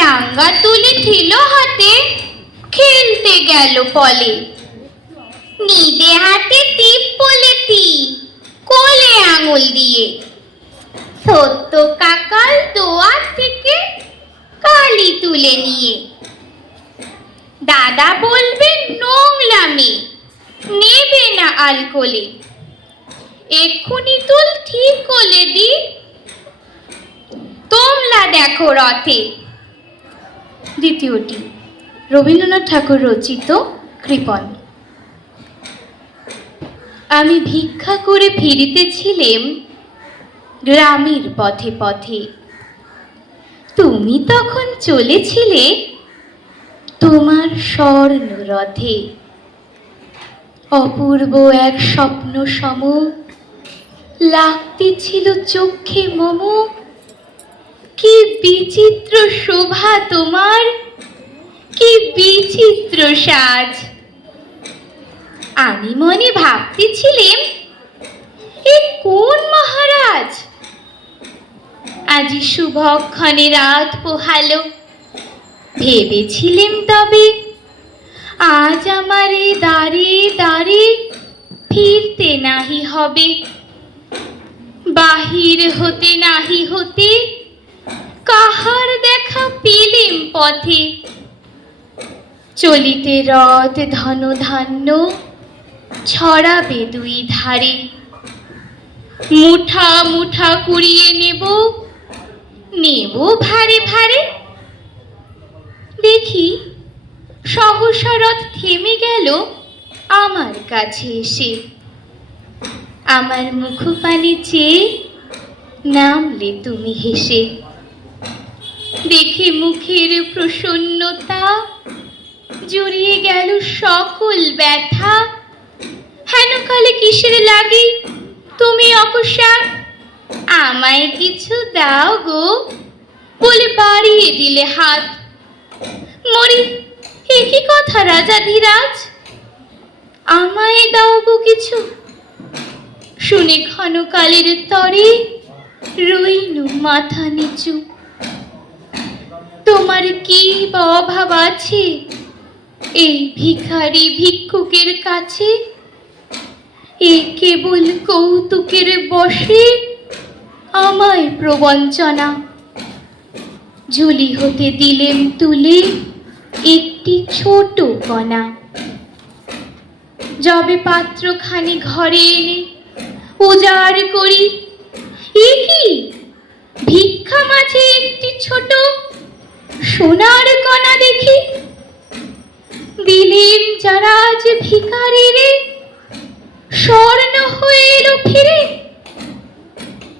লাঙ্গা তুলে ছিল হাতে, খেলতে গেল পলে। নিদে হাতে টিপ বলেতি, কোলে আঙুল দিয়ে। সত্য কাকাল দোয়ার থেকে কালি তুলে নিয়ে। দাদা বলবে নোংলামে, নেবে না আলকোলে। এক্ষুনি তুল ঠিক কোলে দি, তোমরা দেখো রথে। দ্বিতীয়টি রবীন্দ্রনাথ ঠাকুর রচিত কৃপণ। আমি ভিক্ষা করে ফিরিতেছিলেম গ্রামের পথে পথে। তুমি তখন চলেছিলে তোমার স্বর্ণ রথে। অপূর্ব এক স্বপ্ন সম লাগতেছিল চোখে মম। কি বিচিত্র শোভা তোমার, কি বিচিত্র সাজ। আমি মনে ভাবতেছিলেম, এ কোন মহারাজ। আজি শুভক্ষণে রাত পোহালো। ভেবেছিলেম তবে আজ আমারে দ্বারে দ্বারে ফিরতে নাহি হবে। বাহির হতে নাহি হতে কাহার দেখা পেলেম পথে। চলিতে রথ ধন ধান্য ছড়াবে দুই ধারে। মুঠা মুঠা কুড়িয়ে নেব, নেব ভারে ভারে। দেখি সহসা রথ থেমে গেল আমার কাছে এসে। আমার মুখপানে চেয়ে নামলে তুমি হেসে। দেখে মুখের প্রসন্নতা জুড়িয়ে গেল সকল ব্যথা। হেন কালে কিসের লাগি তুমি অকস্মাৎ আমায় কিছু দাও গো বলে বাড়িয়ে দিলে হাত। মরি, এ কি কথা রাজাধিরাজ, আমায় দাও গো কিছু। শুনে ক্ষণকালের তরে রইনু মাথা নিচু। তোমার কি বা অভাব আছে এই ভিখারি ভিক্ষুকের কাছে। এ কেবল কৌতুকের বশে আমায় প্রবঞ্চনা। ঝুলি হতে দিলেম তুলে একটি ছোট কণা। যবে পাত্রখানি ঘরে এনে উজাড় করি, এ কি ভিক্ষা মাঝে একটি ছোট সোনার কণা দেখি। দিলেম যারা আজ ভিখারি রে, স্বর্ণ হয়ে এলো ফিরে।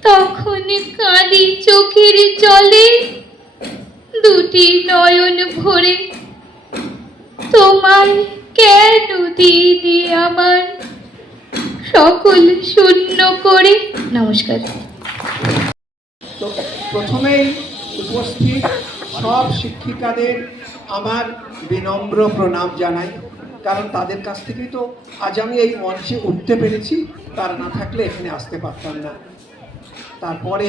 তখন কাঁদি চোখের জলে দুটি নয়ন ভরে। তোমায় কেন দিদি আমার সকল শূন্য করে। নমস্কার। তো প্রথমেই উপস্থিত সব শিক্ষিকাদের আমার বিনম্র প্রণাম জানাই, কারণ তাদের কাছ থেকেই তো আজ আমি এই মঞ্চে উঠতে পেরেছি। তারা না থাকলে এখানে আসতে পারতাম না। তারপরে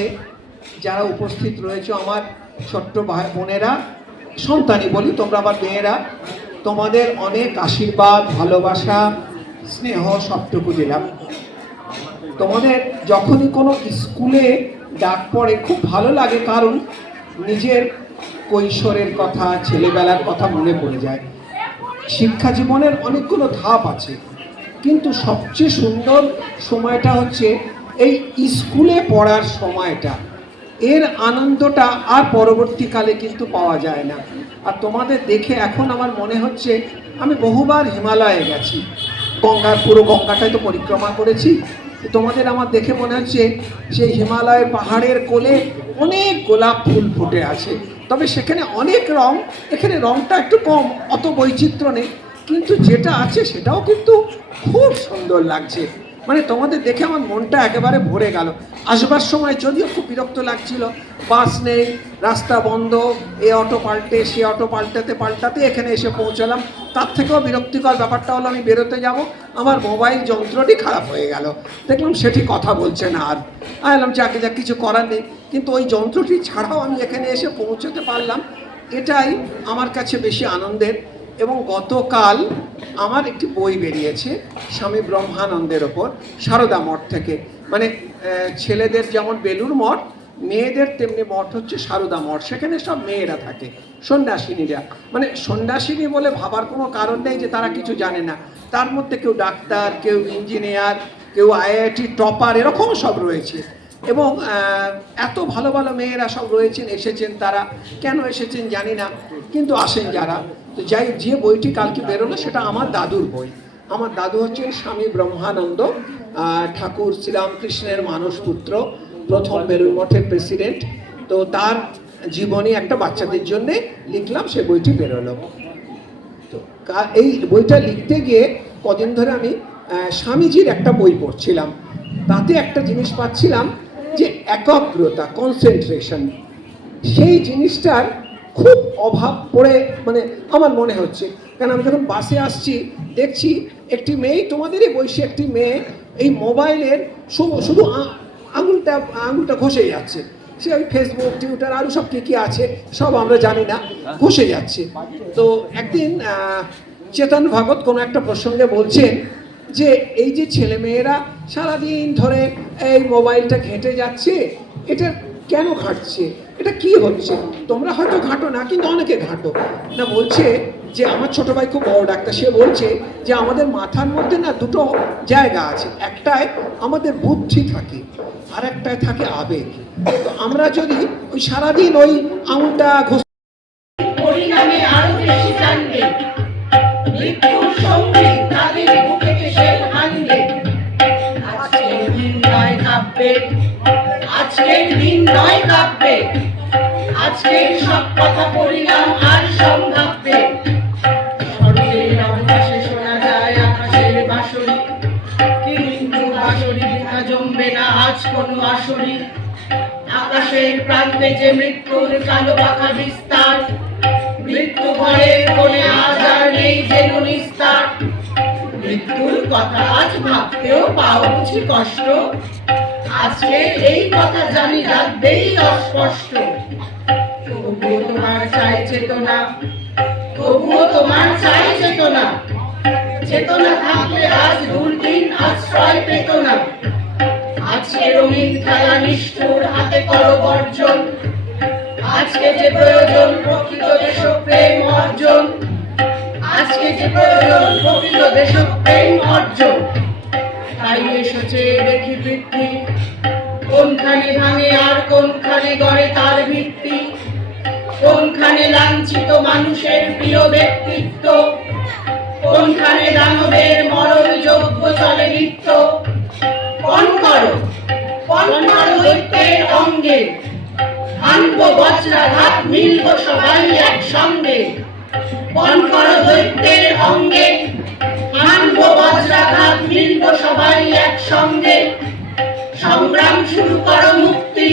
যারা উপস্থিত রয়েছে আমার ছোট্ট ভাই বোনেরা, সন্তানি বলি, তোমরা আবার মেয়েরা, তোমাদের অনেক আশীর্বাদ, ভালোবাসা, স্নেহ সবটুকু দিলাম। তোমাদের যখনই কোনো স্কুলে ডাক পড়ে খুব ভালো লাগে, কারণ নিজের কৈশোরের কথা, ছেলেবেলার কথা মনে পড়ে যায়। শিক্ষা জীবনের অনেকগুলো ধাপ আছে, কিন্তু সবচেয়ে সুন্দর সময়টা হচ্ছে এই স্কুলে পড়ার সময়টা। এর আনন্দটা আর পরবর্তীকালে কিন্তু পাওয়া যায় না। আর তোমাদের দেখে এখন আমার মনে হচ্ছে আমি বহুবার হিমালয়ে গেছি, পুরো গঙ্গাটাই তো পরিক্রমা করেছি। তোমাদের আমার দেখে মনে হচ্ছে সেই হিমালয়ের পাহাড়ের কোলে অনেক গোলাপ ফুল ফুটে আছে, তবে সেখানে অনেক রং, এখানে রংটা একটু কম, অত বৈচিত্র্য নেই, কিন্তু যেটা আছে সেটাও কিন্তু খুব সুন্দর লাগছে। মানে তোমাদের দেখে আমার মনটা একেবারে ভরে গেল। আসবার সময় যদিও খুব বিরক্ত লাগছিল, বাস নেই, রাস্তা বন্ধ, এ অটো পাল্টে সে অটো পাল্টাতে এখানে এসে পৌঁছালাম। তার থেকেও বিরক্তিকর ব্যাপারটা হলো আমি বেরোতে যাব, আমার মোবাইল যন্ত্রটি খারাপ হয়ে গেল। দেখলাম সেটি কথা বলছে না, আর এলাম যাকে যা কিছু করার নেই, কিন্তু ওই যন্ত্রটি ছাড়াও আমি এখানে এসে পৌঁছতে পারলাম। এটাই আমার কাছে বেশি আনন্দের। এবং গতকাল আমার একটি বই বেরিয়েছে স্বামী ব্রহ্মানন্দের ওপর, সারদা মঠ থেকে। মানে ছেলেদের যেমন বেলুর মঠ, মেয়েদের তেমনি মঠ হচ্ছে সারদা মঠ। সেখানে সব মেয়েরা থাকে, সন্ন্যাসিনীরা। মানে সন্ন্যাসিনী বলে ভাবার কোনো কারণ নেই যে তারা কিছু জানে না। তার মধ্যে কেউ ডাক্তার, কেউ ইঞ্জিনিয়ার, কেউ আইআইটি টপার, এরকম সব রয়েছে। এবং এত ভালো ভালো মেয়েরা সব রয়েছেন, এসেছেন। তারা কেন এসেছেন জানি না, কিন্তু আসেন যারা। তো যাই, যে বইটি কালকে বেরোলো সেটা আমার দাদুর বই। আমার দাদু হচ্ছেন স্বামী ব্রহ্মানন্দ, ঠাকুর শ্রীরামকৃষ্ণের মানসপুত্র, প্রথম বেলুড় মঠের প্রেসিডেন্ট। তো তার জীবনী একটা বাচ্চাদের জন্যে লিখলাম, সে বইটি বেরোলো। তো এই বইটা লিখতে গিয়ে কদিন ধরে আমি স্বামীজির একটা বই পড়ছিলাম। তাতে একটা জিনিস পাচ্ছিলাম যে একাগ্রতা, কনসেন্ট্রেশন, সেই জিনিসটার খুব অভাব পড়ে মানে আমার মনে হচ্ছে। কারণ আমি যখন বাসে আসছি দেখছি একটি মেয়ে, তোমাদেরই বয়সী একটি মেয়ে, এই মোবাইলের শুধু আঙুলটা ঘষে যাচ্ছে। সে ওই ফেসবুক, টুইটার আরও সব কী কী আছে সব আমরা জানি না, ঘষে যাচ্ছে। তো একদিন চেতন ভগত কোনো একটা প্রসঙ্গে বলছেন যে এই যে ছেলেমেয়েরা সারাদিন ধরে এই মোবাইলটা ঘেঁটে যাচ্ছে, এটা কেন ঘাঁটছে, এটা কি হচ্ছে? তোমরা হয়তো ঘাঁটো না, কিন্তু অনেকে ঘাঁটো না। বলছে যে আমার ছোট ভাই খুব বড় ডাক্তার, সে বলছে যে আমাদের মাথার মধ্যে না দুটো জায়গা আছে, একটায় আমাদের বুদ্ধি থাকে আর একটায় থাকে আবেগ। তো আমরা যদি ওই সারাদিন ওই আঙুলটা পরিণামে আরো বেশি জানবে, মৃত্যুর সঙ্গে তাদের বুকেতে সে ভাঙবে। আজকের দিন নয় কাঁপবে, আজকের দিন নয় কাঁপবে, আজকের সব কথা পরিণাম আর সম্ভাববে। শরতের অবকাশে শোনা যায় আকাশের বাঁশরি, কিন্তু বাঁশরি দেখা জমবে না আজ কোনো আসরি। আকাশের প্রান্তে যে মৃত্যুর কালো পাখা বিস্তার, মৃত্যু ঘরের কোণে আজ আর নেই যেন নিস্তার। মৃত্যুর কথা আজ ভাবতেও পাও বুঝি কষ্ট, আজকে এই কথা জানি রাখবেই অস্পষ্ট। তবুও তোমার চাই চেতনা, তবুও তোমার চাই চেতনা, চেতনা থাকলে আজ দুর্দিন আশ্রয় পেত না। আজকে রঙিন খেলা নিষ্ঠুর হাতে করো বর্জন, আজকে যে প্রয়োজন প্রকৃত দেশপ্রেম অর্জন, আজকে যে প্রয়োজন প্রকৃত দেশপ্রেম অর্জন। তাই এসেছে দেখি বৃদ্ধি, কোনখানে ভাঙে আর কোনখানে গড়ে তার ভিত্তি, কোনখানে লাঞ্ছিত মানুষের প্রিয় ব্যক্তিত্ব, কোনখানে দানবের মরণ যোগ্য চলে নৃত্য। পণ করো দৈত্যের অঙ্গে, আনবো বজ্রাঘাত, মিলব সবাই একসঙ্গে। পণ করো দৈত্যের অঙ্গে, আনবো বজ্রাঘাত, মিলব সবাই একসঙ্গে। সংগ্রাম শুরু করো মুক্তি,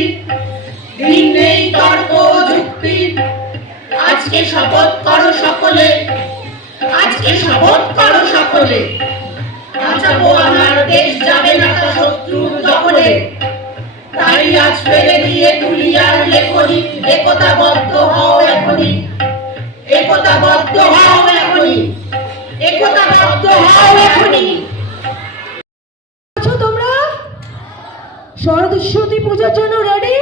দিন নেই তর্ক যুক্তি। আজকে শপথ করো সকলে, আজকে শপথ করো সকলে, বাঁচাবো আমার দেশ, যাবে না তা শত্রুর দখলে। তাই আজ ফেলে দিয়ে তুলি আর লেখনি, একতাবদ্ধ হও এখনই, একতাবদ্ধ হও এখনই, একতাবদ্ধ হও এখনই। তোমরা সরস্বতী পূজার জন্য রেডি?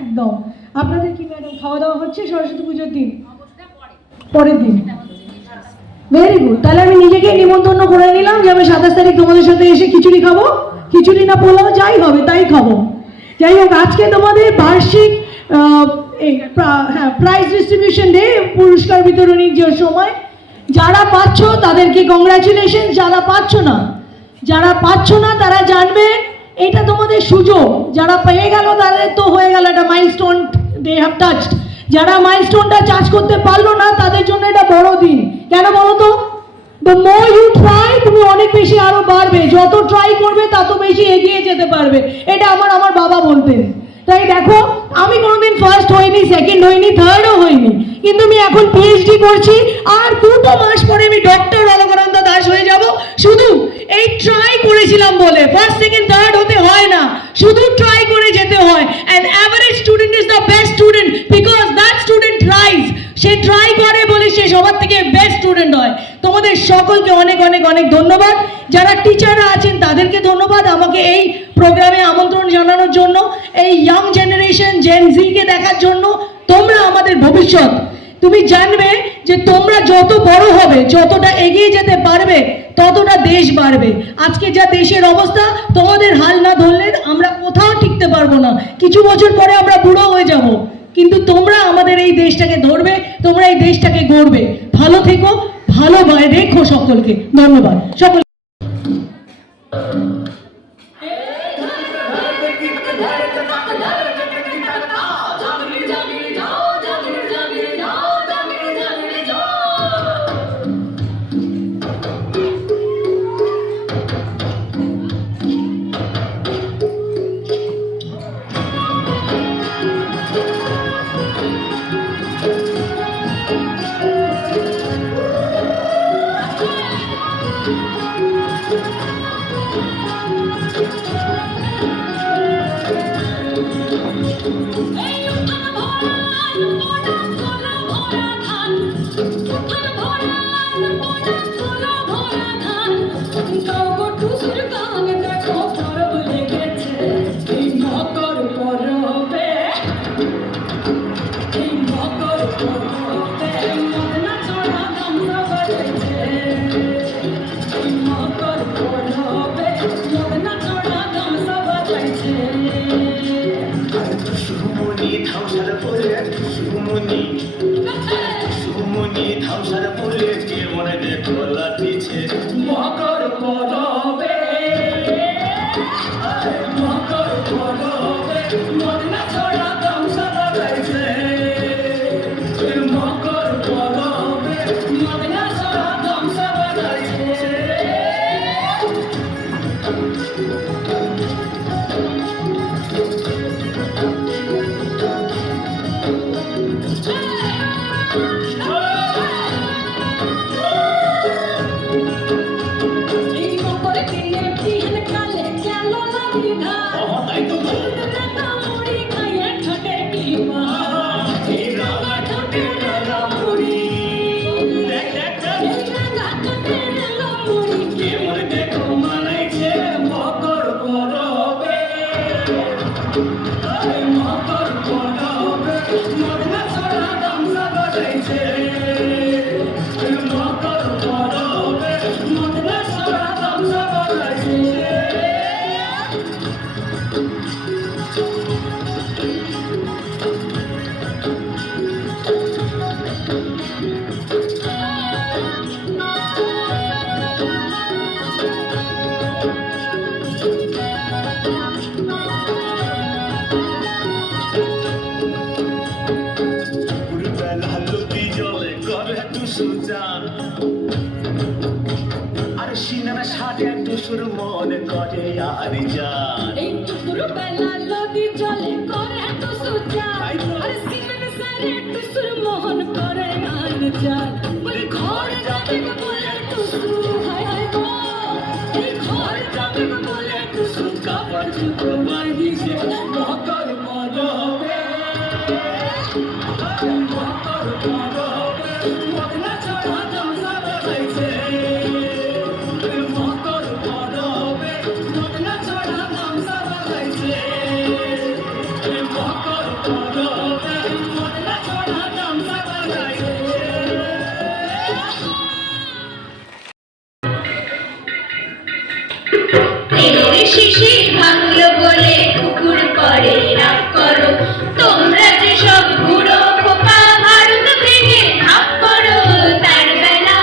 একদম। আপনাদের কি ম্যাডাম খাওয়া দাওয়া হচ্ছে সরস্বতী পুজোর দিন? পরের দিন। Very good. তাহলে আমি নিজেকে নিমন্ত্রণ করে নিলাম যে আমি 27 তারিখ তোমাদের সাথে এসে খিচুড়ি খাবো। খিচুড়ি না পোলাও যাই হবে তাই খাবো। যাই হোক, আজকে তোমাদের বার্ষিক প্রাইজ ডিস্ট্রিবিউশন ডে, পুরস্কার বিতরণীর যে সময়। যারা পাচ্ছ তাদেরকে কংগ্রাচুলেশন, যারা পাচ্ছ না তারা জানবে এটা তোমাদের সুযোগ। যারা পেয়ে গেল তাদের তো হয়ে গেল, একটা মাইলস্টোন দে হ্যাভ টাচড। যারা মাইলস্টোনটা টাচ করতে পারলো না তাদের জন্য এটা বড় দিন। কেন বলো তো? দ্য মোর ইউ ট্রাই, তুমি অনেক বেশি আরো বাড়বে। যত ট্রাই করবে তত বেশি এগিয়ে যেতে পারবে। এটা আমার বাবা বলতেন। তাই দেখো, আমি কোনোদিন ফার্স্ট হইনি, সেকেন্ড হইনি, থার্ডও হইনি, কিন্তু আমি এখন পিএইচডি করছি। আর 2 মাস পরে আমি ডক্টর অলকানন্দা দাস হয়ে যাব। শুধু এই ট্রাই করেছিলাম বলে। ফার্স্ট সেকেন্ড থার্ড হতে হয় না, শুধু ট্রাই করে যেতে হয়। An average student is the best student because that student try. সবার থেকে বেস্ট স্টুডেন্ট হয়। তোমাদের সকলকে অনেক অনেক অনেক ধন্যবাদ। যারা টিচাররা আছেন তাদেরকে ধন্যবাদ আমাকে এই প্রোগ্রামে আমন্ত্রণ জানানোর জন্য, এই ইয়াং জেনারেশন জেন জিকে দেখার জন্য। তোমরা আমাদের ভবিষ্যৎ। তুমি জানবে যে তোমরা যত বড় হবে, যতটা এগিয়ে যেতে পারবে, ততটা দেশ বাড়বে। আজকে যা দেশের অবস্থা, তোমাদের হাল না ধরলে আমরা কোথাও টিকতে পারবো না। কিছু বছর পরে আমরা বুড়ো হয়ে যাব, কিন্তু তোমরা আমাদের এই দেশটাকে ধরবে, তোমরা এই দেশটাকে গড়বে। ভালো থেকো, ভালো রেখো সকলকে। ধন্যবাদ সকল। সুমনি ধামসার ফুলে কে মনে দেখো লাঠিছে মকর পরবে মকর পরবে মদনা ছড়া ধামসা বাজাইছে মকর পরবে মদনা ছড়া ধামসা বাজাইছে আর সিনারা সাথে টুসুর মনে করে আর যান এই টুকুর বেলা নদী জলে করে টুসু চাল আর সিনারা সারে টুসুর মোহন করে আন চাল ওই ঘর যাবে বলে টুসু হায় হায় গো এই ঘর যাবে বলে টুসু কাপড় চুপড় বাঁধিছে মকর পরবে মকর পরবে মদনা ছড়া ধামসা বাজাইছে মকর পরবে মদনা ছড়া ধামসা বাজাইছে মকর পরবে মদনা ছড়া ধামসা বাজাইছে শিশির ভাঙলো বলে কুকুর করে রাগ করো তোমরা যে সব ঘুরো খোকা ভারত ভেঙে ভাগ করো তার বেলা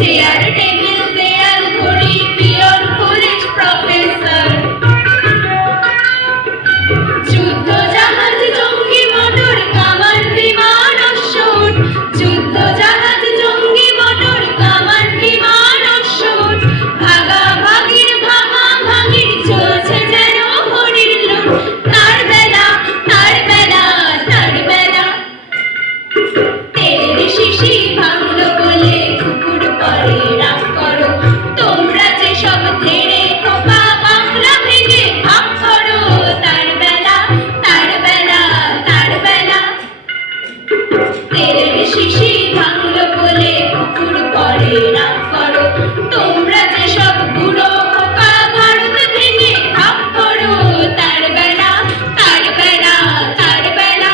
চেয়ার টেবিল দেয়াল ঘড়ি পিয়ন পুলিশ প্রফেসর যুদ্ধ জাহাজ জঙ্গি মোটর কামান বিমান অশ্বট যুদ্ধ জাহাজ জঙ্গি মোটর কামান বিমান অশ্বট ভাগাভাগির ভাঙাভাঙির চলছে যেন হরির লুট তার বেলা তার বেলা তার বেলা তেলের শিশি ভাঙলো বলে কুকুর পরে রাগ করো তোমরা যে সব ধেড়ে খোপা বাংলা ভেঙে ভাগ করো তার বেলা তার বেলা তার বেলা তেলের শিশি ভাঙলো বলে কুকুর পরে রাগ করো তোমরা যে সব বুড়ো খোকা ভারত ভেঙে ভাগ করো তার বেলা তার বেলা তার বেলা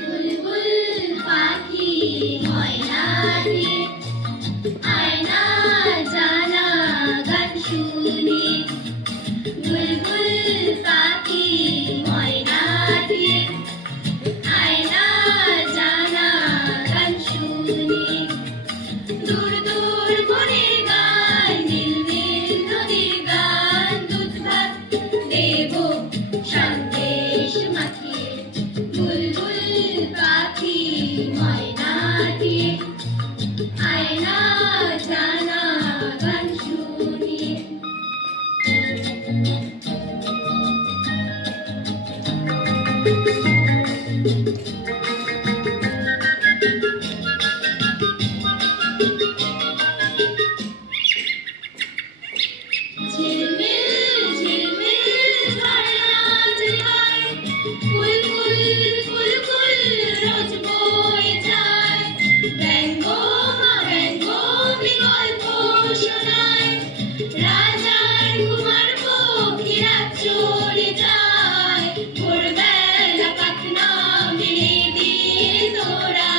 বুলবুল পাখি ময়নাটি আয়না জানা গান শুনি বুলবুল পাখি ময়নাটি আয়না জানা গান শুনি দূর দূর বনের গান নীল নীল নদীর গান দুধ ভাত দেব সন্দেশ মাখিয়ে বুলবুল পাখি ময়নাটি আয়না জানা গান শুনি ঝিলমিল ঝিলমিল ঝরনা যায় ফুলফুল ফুলফুল রোজ বয়ে যায় ব্যঙ্গ মা ব্যঙ্গ বিকল্প শোনায় রাজার কুমার পক্ষীরা চলে যায় ভোরবেলা পাখনা মেলে দিয়ে তোরা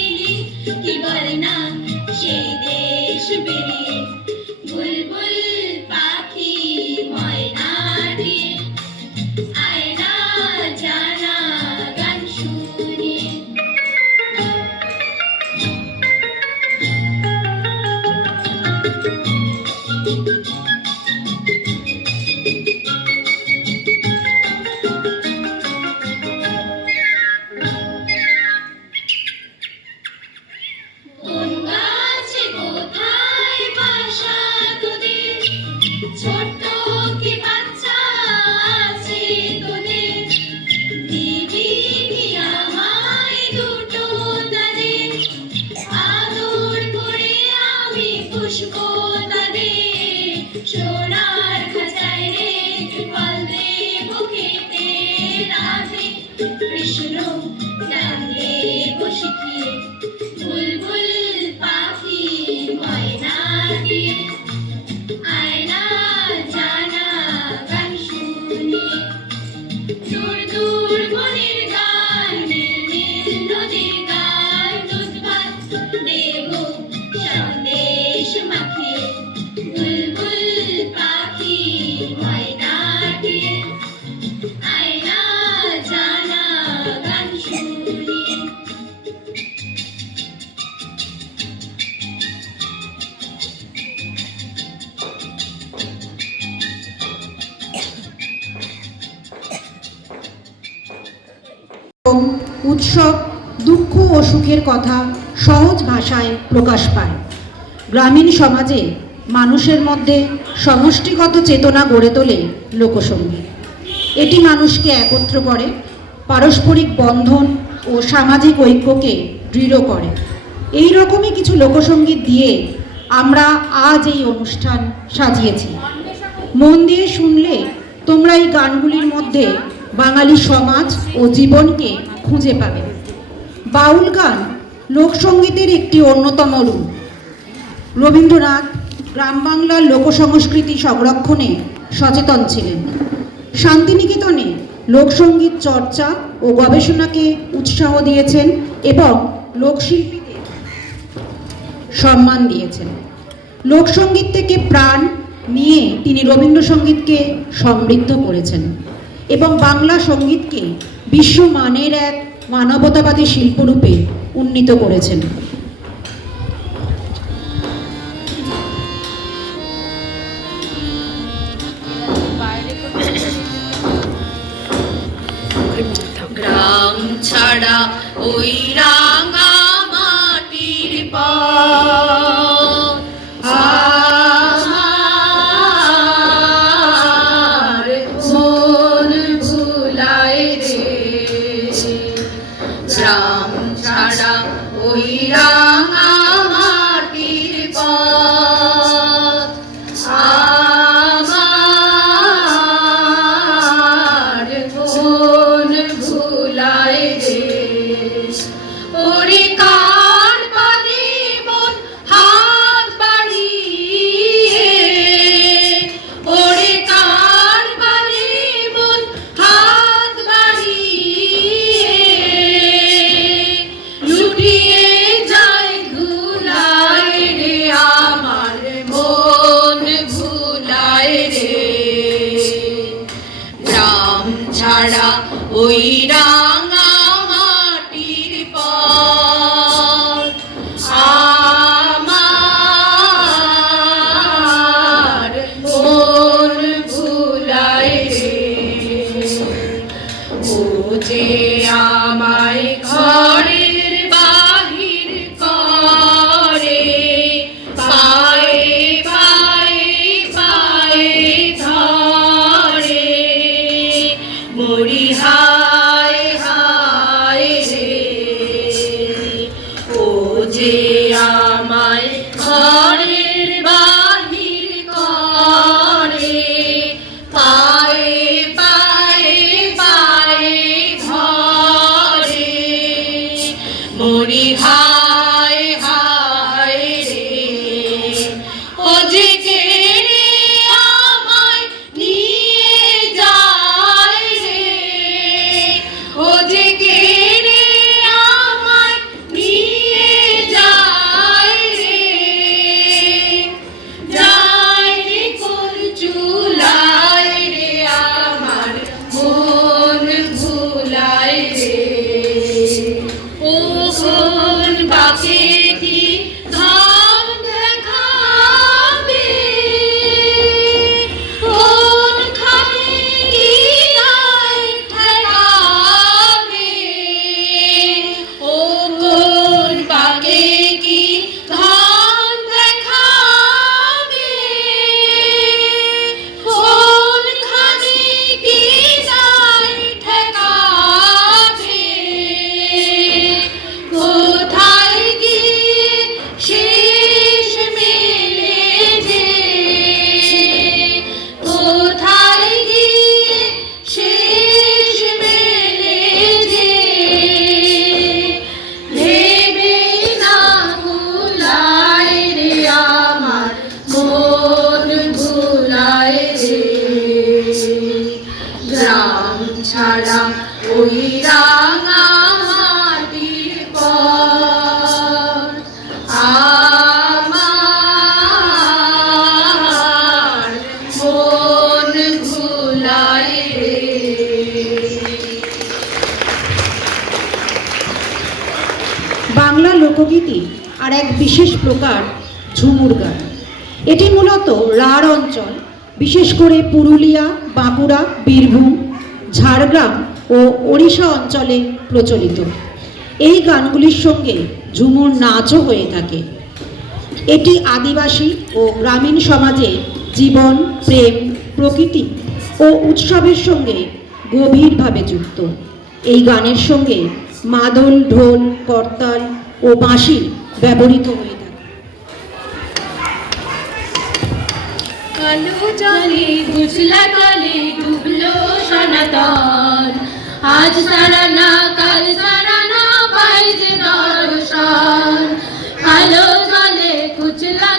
এলি কি বলে না সেই দেশ বেরিয়ে বুলবুল পাখি ময়নাটি আয়না জানা গান শুনি কোন গাছে কোথায় বাসা তোদের ছোট্ট কি বাচ্চা আছে তোদের দিবি কি আমায় দুটো তাদের আদর করে আমি পুষবো তাদের সোনার খাঁচায় রেখে ফল দেবো খেতে রাধে কৃষ্ণ নাম দেবো শিখিয়ে বুলবুল পাখি ময়নাটি আয়না জানা গান শুনি দূর দূর বনের গান নীল নীল নদীর গান দুধ ভাত দেব সন্দেশ মাখিয়ে বুলবুল পাখি ময়নাটি আয়না জানা গান শুনি উৎসব দুঃখ ও সুখের কথা সহজ ভাষায় প্রকাশ পায়। গ্রামীণ সমাজে মানুষের মধ্যে সমষ্টিগত চেতনা গড়ে তোলে লোকসঙ্গীত। এটি মানুষকে একত্র করে, পারস্পরিক বন্ধন ও সামাজিক ঐক্যকে দৃঢ় করে। এই রকমই কিছু লোকসঙ্গীত দিয়ে আমরা আজ এই অনুষ্ঠান সাজিয়েছি। মন দিয়ে শুনলে তোমরা এই গানগুলির মধ্যে বাঙালি সমাজ ও জীবনকে খুঁজে পাবে। বাউল গান লোকসঙ্গীতের একটি অন্যতম রূপ। রবীন্দ্রনাথ গ্রাম বাংলার লোকসংস্কৃতি সংরক্ষণে সচেতন ছিলেন। শান্তিনিকেতনে লোকসঙ্গীত চর্চা ও গবেষণাকে উৎসাহ দিয়েছেন এবং লোকশিল্পীদের সম্মান দিয়েছেন। লোকসঙ্গীত থেকে প্রাণ নিয়ে তিনি রবীন্দ্রসঙ্গীতকে সমৃদ্ধ করেছেন এবং বাংলা সঙ্গীতকে বিশ্বমানের এক মানবতাবাদী শিল্পরূপে উন্নীত করেছেন। গ্রাম ছাড়া ওই রাঙা মাটির পথ আমার মন ভুলায় রে। গ্রাম ছাড়া ওই রাঙা মাটির পথ আমার মন ভুলায় রে। ওরে কার পানে মন হাত বাড়িয়ে, ওরে কার পানে মন হাত বাড়িয়ে লুটিয়ে যায় ধুলায় রে। আমার মন ভুলায় রে। গ্রাম ছাড়া ওই রাঙা মাটির পথ আমার মন ভুলায় রে। ও যে আমায় ঘরের বাহির করে, পায়ে পায়ে পায়ে ধরে, মরি হায় হায় রে। ও যে আমায় ঘরের বাহির করে, পায়ে পায়ে পায়ে ধরে, মরি হায় হায় রে। ও যে কেড়ে আমায় নিয়ে যায় রে, ও যে কেড়ে আমায় নিয়ে যায় রে। যায় রে কোন চুলায় রে, আমার মন ভুলায় রে। ও কোন বাকে কি ধাম দেখাবে, কোনখানে কি নাই ঠেকাবে। ও কোন বাকে কি ধাম দেখাবে, কোনখানে কি নাই ঠেকাবে। কোথায় গিয়ে শেষ মেলে যে, কোথায় গিয়ে শেষ মেলে যে। ভেবে না ভুলায় রে, আমার মন ভুলায় রে। গ্রাম ছাড়া ওই রাঙা মাটির পথ আমার মন ভুলায় রে। বাংলা লোকগীতি আর এক বিশেষ প্রকার ঝুমুর গান। এটি মূলত রাঢ় অঞ্চল, বিশেষ করে পুরুলিয়া, বাঁকুড়া, বীরভূম, ঝাড়গ্রাম ও ওড়িশা অঞ্চলে প্রচলিত। এই গানগুলির সঙ্গে ঝুমুর নাচও হয়ে থাকে। এটি আদিবাসী ও গ্রামীণ সমাজে জীবন, প্রেম, প্রকৃতি ও উৎসবের সঙ্গে গভীরভাবে যুক্ত। এই গানের সঙ্গে মাদল, ঢোল, করতাল ও বাঁশি ব্যবহৃত হয়ে থাকে। কালো জলে গুজলা কালে ডুবলো সনাতন, আজ সারা না কাল সারা না পাই যে দর্শন। কালো জলে গুজলা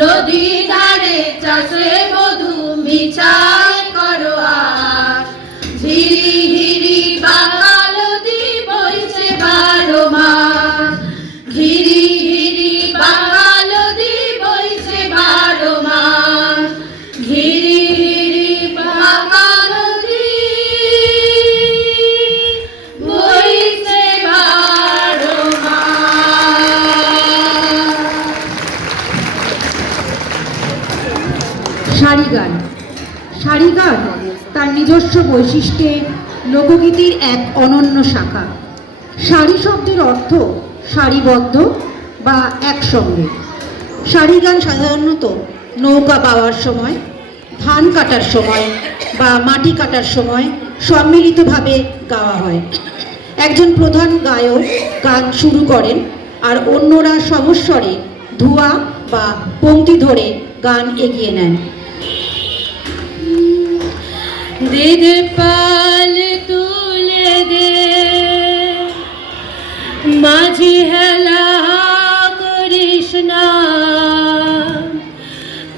নদী ধারে চাষে মধু মিছাই করো আজ ঝিরি হিরি বাঁকা নদী বইছে 12 মাস ঝিরি হিরি বাঁকা নদী বইছে 12 মাস ঝিরি হিরি বাঁকা নদী বইছে 12 মাস। সারি গান তার নিজস্ব বৈশিষ্ট্যে লোকগীতির এক অনন্য শাখা। সারি শব্দের অর্থ সারিবদ্ধ বা একসঙ্গে। সারি গান সাধারণত নৌকা বাওয়ার সময়, ধান কাটার সময় বা মাটি কাটার সময় সম্মিলিতভাবে গাওয়া হয়। একজন প্রধান গায়ক গান শুরু করেন আর অন্যরা সমস্বরে ধুয়া বা পংক্তি ধরে গান এগিয়ে নেন। দে দে পাল তুলে দে মাঝি হেলা করিস না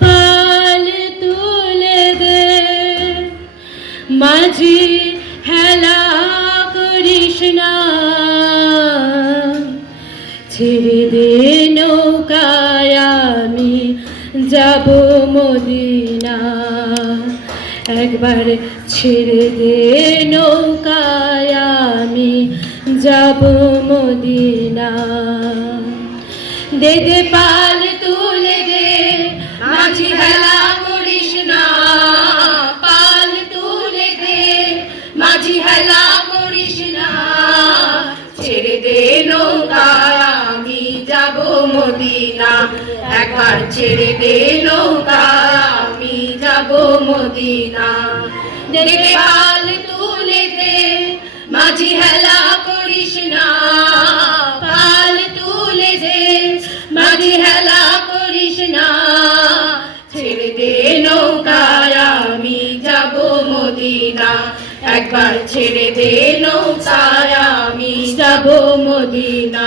পাল তুলে দে মাঝি হেলা করিস না ছেড়ে দে নৌকায় আমি যাব মদিনা একবার ছেড়ে দে নৌকায় আমি যাব মদিনা দে দে পাল তুলে দে মাঝি হেলা করিস না পাল তুলে দে মাঝি হেলা করিস না ছেড়ে দে নৌকায় আমি যাব মদিনা একবার ছেড়ে দে নৌকায় আমি যাব মদিনা দে দে পাল তুলে দে মাঝি হেলা করিস না পাল তুলে দে মাঝি হেলা করিস না ছেড়ে দে নৌকায় আমি যাব মদিনা একবার ছেড়ে দে নৌকায় আমি যাব মদিনা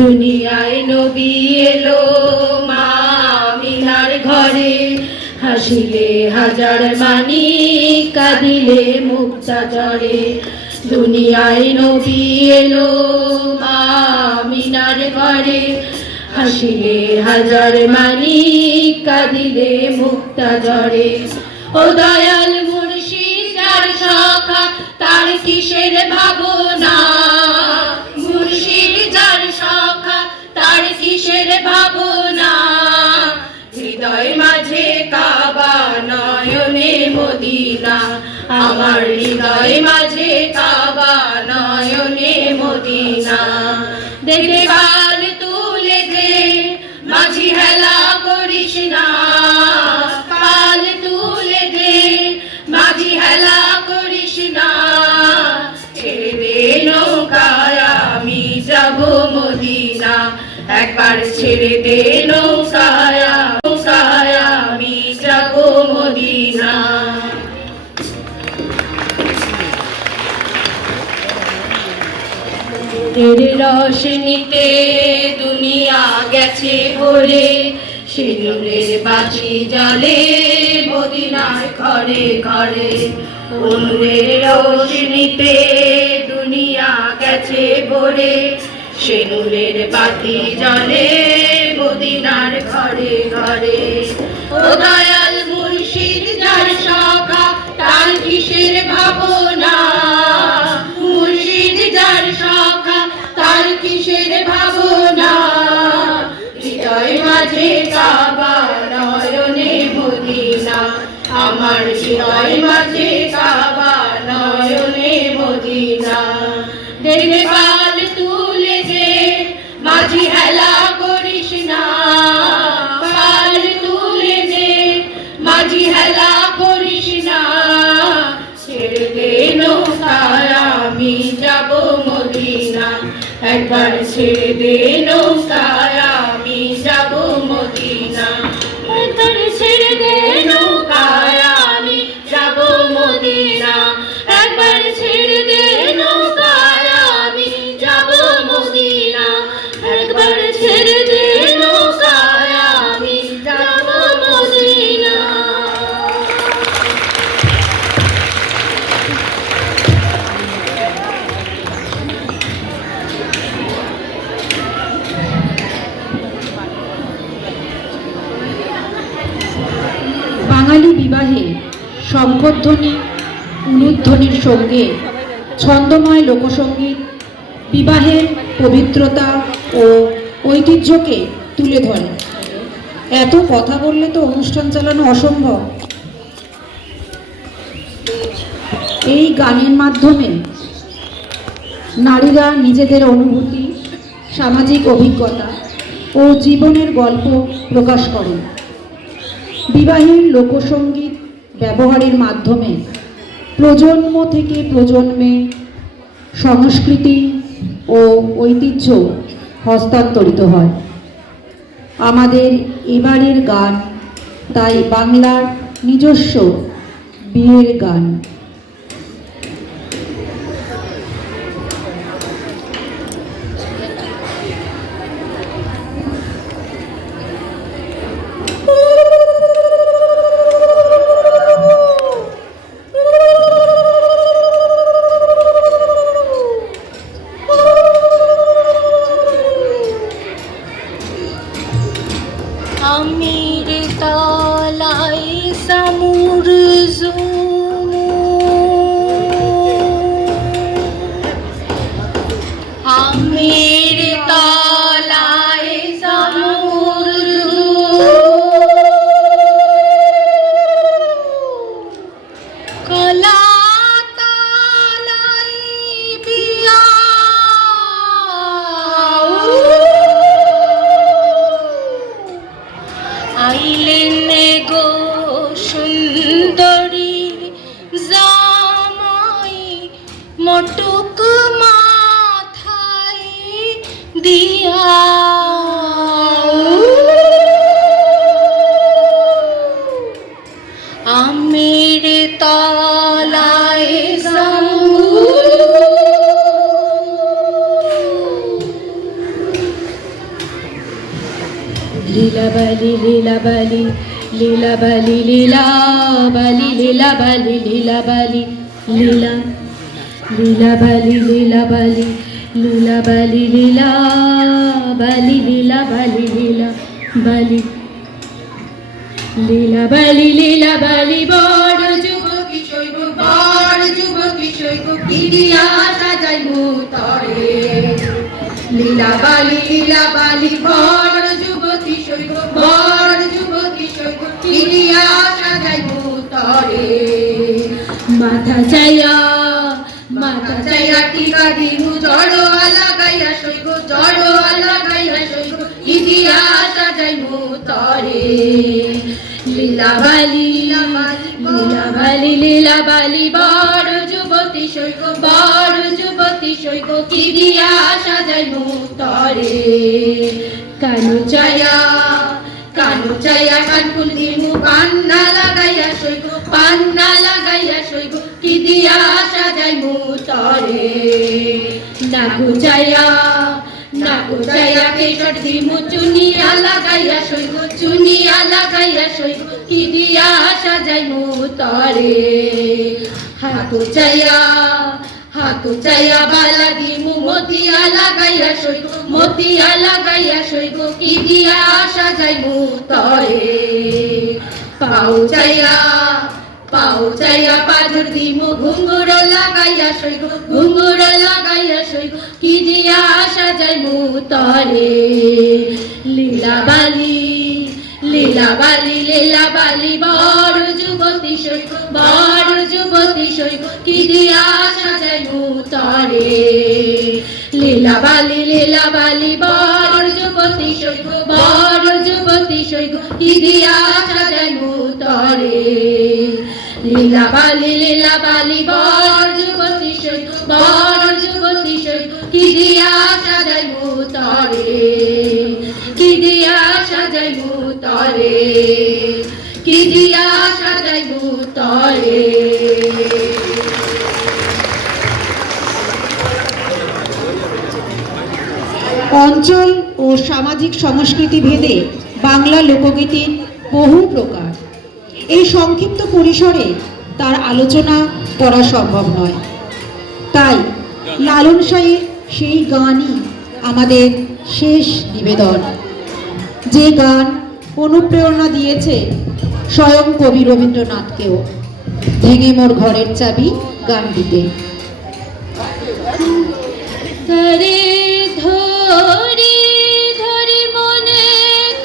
দুনিয়ায় নবী এলো মা আমিনার ঘরে হাসিলে হাজার মানি কাঁদিলে মুক্তা ঝরে দুনিয়ায় নবী এলো মা আমিনার ঘরে হাসিলে হাজার মানি কাঁদিলে মুক্তা ঝরে ও দয়াল মুর্শিদ যার সখা তার কিসের ভাবনা মুর্শিদ যার সখা তার কিসের ভাবনা হৃদয় মাঝে কাবা নয়নে মদিনা আমার হৃদয় মাঝে কাবা নয়নে মদিনা দেখে পাল তুলে দে মাঝি হেলা করিস না পাল তুলে দে মাঝি হেলা করিস না ছেড়ে দে নৌকায় আমি যাব মদিনা একবার ছেড়ে দে নৌকায় আমি যাব মদিনা এর রোশনীতে দুনিয়া গেছে ভরে সিঁদুরের বাতি জ্বলে মদিনার ঘরে ঘরে নূরের রোশনীতে দুনিয়া গেছে ভরে সিঁদুরের বাতি জ্বলে মদিনার ঘরে ঘরে ও দয়াল মুর্শিদ যার সখা তার কিসের ভাবনা মুর্শিদ যার সখা তার কিসের ভাবনা হৃদয় মাঝে কাবা নয়নে মদিনা আমার হৃদয় মাঝে কাবা নয়নে মদিনা দেখে পাল তুলে দে মাঝি হেলা করিস না পাল তুলে দে মাঝি হেলা করিস না ছেড়ে দে নৌকায় আমি যাব মদিনা একবার ছেড়ে দে নৌকায় আমি যাব মদিনা একবার ছেড়ে দে নৌকায় আমি যাব মদিনা একবার ছেড়ে দে নৌকায় শঙ্খধ্বনি উলুধ্বনির সঙ্গে ছন্দময় লোকসঙ্গীত বিবাহের পবিত্রতা ও ঐতিহ্যকে তুলে ধরে। এত কথা বললে তো অনুষ্ঠান চালানো অসম্ভব। এই গানের মাধ্যমে নারীরা নিজেদের অনুভূতি, সামাজিক অভিজ্ঞতা ও জীবনের গল্প প্রকাশ করেন। বিবাহের লোকসঙ্গীত ব্যবহারের মাধ্যমে প্রজন্ম থেকে প্রজন্মে সংস্কৃতি ও ঐতিহ্য হস্তান্তরিত হয়। আমাদের এবারের গান তাই বাংলার নিজস্ব বিয়ের গান। আমির তলায় সামুর জুমু, আমির তলায় সামুর জুমু, কলা তলায় বিয়া, আইলেন গো সুন্দরী জামাই মটক মাথায় দিয়া, আমের তলায় লীলা বালি লীলা বালি লীলা বালি লীলা বালি লীলা বালি লীলা বালি লীলা লীলা বালি লীলা বালি লীলা বালি লীলা বালি লীলা বালি লীলা বালি লীলা বালি লীলা বালি বড় যুবতী শৈব বড় যুবতী শৈব কি দিয়া সাজাই মুতরে, লীলা বালি বড় যুবতী শৈব বড় যুবতী শৈব কি দিয়া সাজাই মুতরে, মাথা চাইয়া টিকা দিমু জড়োয়া লাগাইয়া শৈব জড়োয়া লাগাইয়া শৈব কি দিয়া সাজাই মুতরে, লীলা বালি লীলা বালি বড় যুবতী শৈব বড় যুবতী শৈব কি দিয়া সাজাই মুতরে, কানু চায়া কানফুল দিমু পান্না লাগাইয়া শৈব পান্না লাগাইয়া শৈব কি দিয়া সাজাই মুতরে, নাকু চায়া কেশর দিমু চুনিয়া লাগাইয়া শৈব চুনিয়া লাগাইয়া শৈব কি দিয়া সাজাই মুতরে, হাতু চায়া বালা দিমু মতিয়া লাগাইয়া শৈব মতিয়া লাগাইয়া শৈব কি দিয়া সাজাই মুতরে, পাউ চাইয়া পাজর দিমু ঘুঙ্গুর লাগাইয়া শৈব ঘুঙ্গুর লাগাইয়া শৈব কি দিয়া সাজাই মুতরে, লীলা বালি বড় যুবতী শৈব বড় যুবতী শৈব কি দিয়া সাজাই মুতরে, লীলা বালি বড় যুবতী শৈব বড় যুবতী শৈব কি দিয়া সাজাই মুতরে, লীলা বালি বড় যুবতী শৈব বড় যুবতী শৈব কি দিয়া সাজাই মুতরে, কি দিয়া সাজাই মুতরে, কি দিয়া সাজাই মুতরে। অঞ্চল ও সামাজিক সংস্কৃতি ভেদে বাংলা লোকগীতির বহু প্রকার। এই সংক্ষিপ্ত পরিসরে তার আলোচনা করা সম্ভব নয়, তাই লালন শাহের সেই গানই আমাদের শেষ নিবেদন, যে গান অনুপ্রেরণা দিয়েছে স্বয়ং কবি রবীন্দ্রনাথকেও। ভেঙে মোর ঘরের চাবি গান দিতে। তারে ধরি ধরি মনে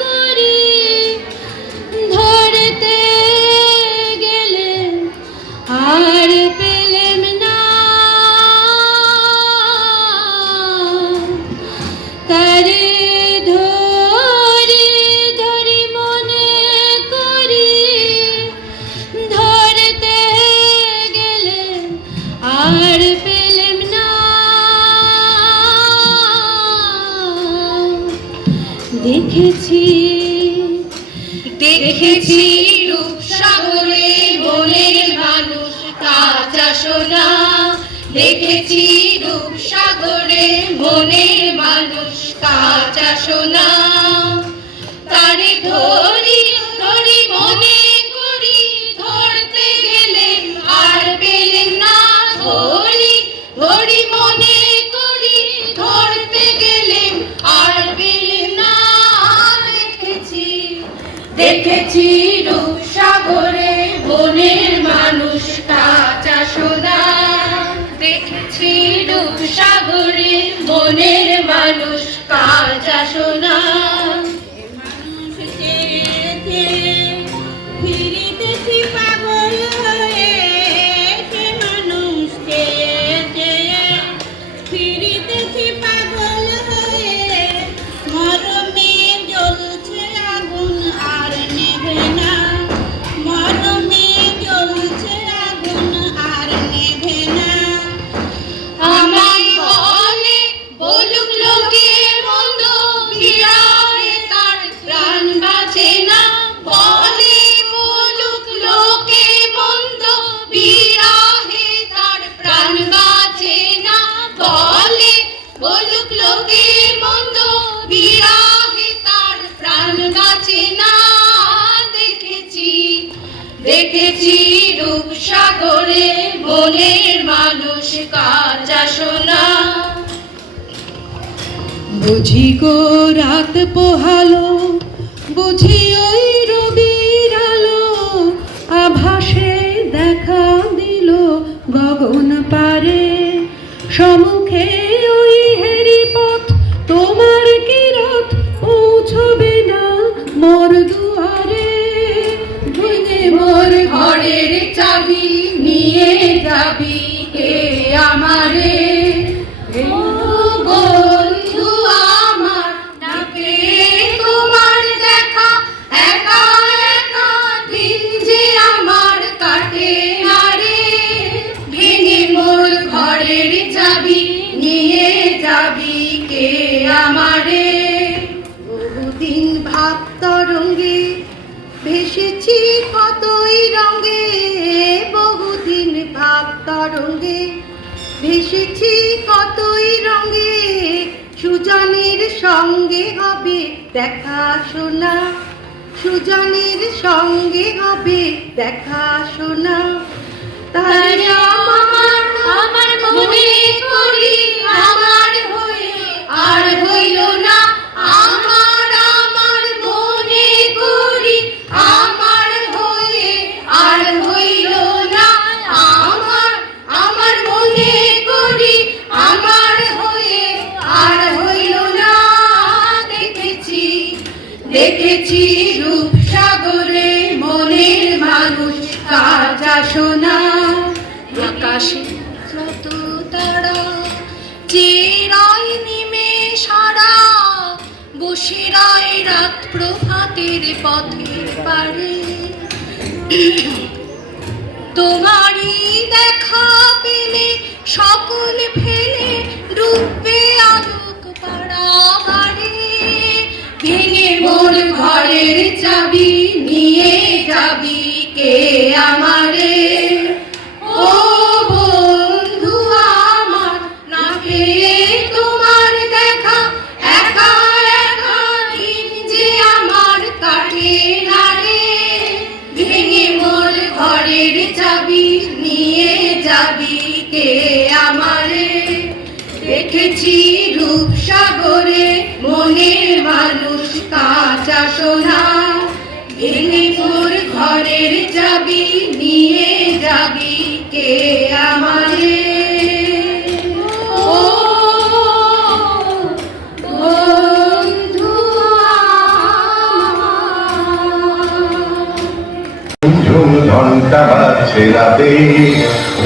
করি ধরতে গেলে আর পেলেম না, তারে ধরি ধরি মনে করি ধরতে গেলে আর পেলেম না। দেখেছি দেখেছি রূপসাগরে মনের মানুষ কাঁচা সোনা, দেখেছি রূপসাগরে মনের মানুষ কাঁচা সোনা। তারে ধরি ধরি মনে করি ধরতে গেলে আর পেলেন না, ধরি ধরি মনে করি ধরতে গেলে আর পেলেন না। দেখেছি দেখেছি রূপসাগরে মনের মানুষ কাঁচা সোনা, দেখেছি রূপসাগরে মনের মানুষ কাঁচা সোনা। ফিরিতেছি পাগল হয়ে সে মানুষকে চেয়ে, ফিরিতেছি পাগল হয়ে মরমে জ্বলছে আগুন আর নেভে না, মরমে জ্বলছে আগুন আর নেভে না। আমায় বলে বলুক লোকে মন্দ বিরাহে তার প্রাণ বাঁচে না, বলে বলুক লোকে মন্দ বিরাহে তার প্রাণ বাঁচে না, বলে বলুক লোকে মন্দ বিরাহে তার প্রাণ বাঁচে না। দেখেছি দেখেছি রূপসাগরে মনের মানুষ কাঁচা সোনা। বুঝি গো রাত পোহালো, বুঝি ওই রবির আলো, আভাসে দেখা দিল গগন পারে, সম্মুখে ওই হেরি পথ তোমার কি রথ পৌঁছবে না মোর দুয়ারে। ভেঙে মোর ঘরের চাবি নিয়ে যাবি কে আমারে, ও বন্ধু আমার না পেয়ে তোমার দেখা একা একা দিন যে আমার কাটে না রে। ভেঙে মোর ঘরের চাবি নিয়ে যাবি কে আমারে। বহুদিন ভাব তরঙ্গে ভেসেছি কতই রঙে, বহুদিন ভাব তরঙ্গে ভেসেছি কতই রঙে, সুজনের সঙ্গে হবে দেখা শোনা, সুজনের সঙ্গে হবে দেখা শোনা। তাই আমার আমার মনে করি আমার হয়ে আর হইল না, আমার আমার মনে করি আমার হয়ে আর হইল না, আমার আমার মনে করি আমার হয়ে আর হইল না। দেখেছি দেখেছি রূপসাগরে মনের মানুষ কাঁচা সোনা। আকাশে যত তারা চিরাই নিমেষারা, বসিরাই রাত প্রভাতের পথের পারে, তোমারই দেখা পেলে সকল ফেলে ডুববে আলোক পাড়াবারে। ভেঙে মোর ঘরের চাবি নিয়ে যাবি কে আমারে, ও বন্ধু আমার না পেয়ে তোমার দেখা একা একা দিন যে আমার কাটে না রে। ভেঙে মোর ঘরের চাবি নিয়ে যাবি কে আমারে। দেখেছি রূপসাগরে মনের মানুষ কাঁচা সোনা, ভেঙে মোর ঘরের চাবি নিয়ে যাবি কে আমারে ও বন্ধু ঝুম ঘন্টা বাজছে রাতে,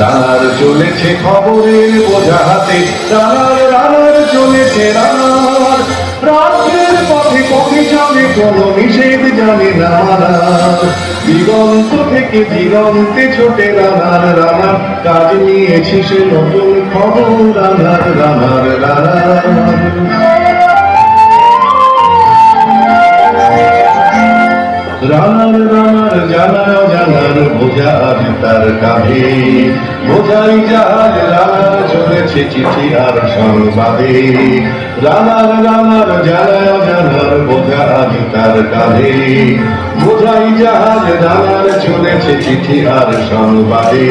রানার চলেছে খবরের বোঝা হাতে, রানার চলেছে রানার রাজ্যের পথে পথে চলে কোনো নিষেধ জানে না মানার। দিগন্ত থেকে দিগন্তে ছোটে রানার কাজ নিয়েছি সে নতুন খবর রানার জানার বোঝা আজ তার কাঁধে, বোঝাই জাহাজ রানার চলেছে চিঠি আর সংবাদে। রানার জানার বোঝা আজ তার কাঁধে, বোঝাই জাহাজ রানার চলেছে চিঠি আর সংবাদে।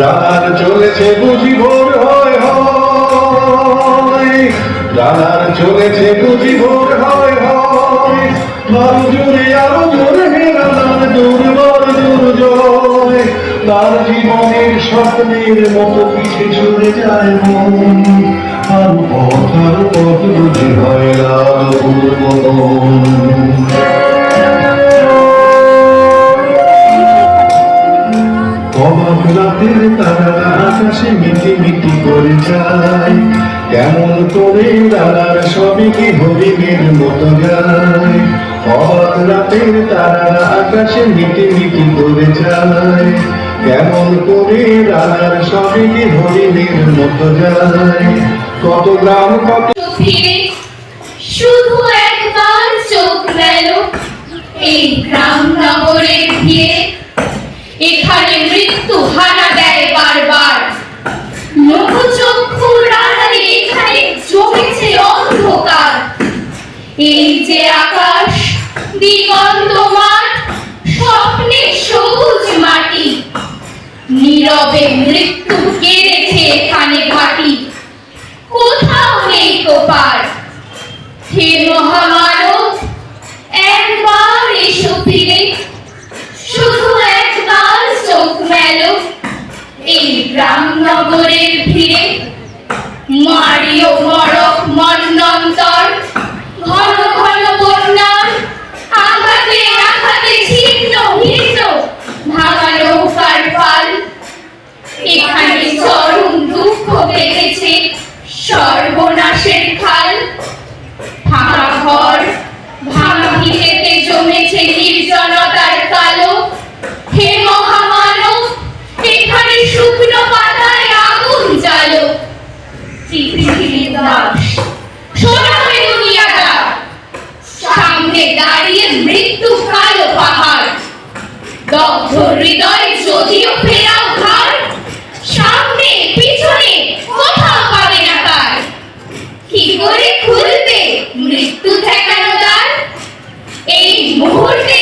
রানার চলেছে বুঝি ভোর হয় হয়, রানার চলেছে বুঝি ভোর হয় হয়। আরো জোরে হে রানার দুর্বল দুর্জয়, তার জীবনের স্বপ্নের মতো পিছে চলে যায় মন। আর পথ বুঝি হয় লাল পূর্বতন। অবাক রাতের তারা আকাশে মিটি মিটি করে যায়, কেমন করে রানার সবই কি হরিণের মতো গায়। অবাক রাতের তারা আকাশে মিটি মিটি করে যায়, কেমন করে রানার সবই কি হরিণের মতো যায়। কত গ্রাম কত ফিরে শুধু একবার চোখ মেল এই গ্রাম নগরের ভিড়ে। এখানে মৃত্যু হানা দেয় বারবার, লোকচক্ষুর আড়ালে এখানে জমেছে অন্ধকার। এই যে আকাশ দিগন্ত মাঠ, স্বপ্নে সবুজ মাটি, নীরবে মৃত্যু কেড়েছে এখানে ঘাটি। কোথাও নেই কোপার, হে মহামানব একবার এসো ফিরে, শুধু একবার চোখ মেলো এই গ্রাম নগরের ভিড়ে। মারিও মরক মন্বন্তর, ঘন ঘন বন্যার আঘাতে আঘাতে ছিন্ন ভিন্ন ভাঙা নৌকার পাল। এখানে চরম দুঃখ পেতেছে সর্বনাশের খাল। ভাঙা ঘর ভাঙা ভিটেতে জমেছে নির্জনতার কালো। হে মহামানব এখানে শুকনো পাতায় আগুন জ্বালো। পৃথিবীর দাস শোনো হে দুনিয়াদার, সামনে দাঁড়িয়ে মৃত্যু কালো পাহাড়। দগ্ধ হৃদয় যদিও ফেরাও ঘাড়, সামনে পিছনে কোথাও পাবে না তার। কি করে খুলবে মৃত্যু ঠেকানো দ্বার, এই মুহূর্তে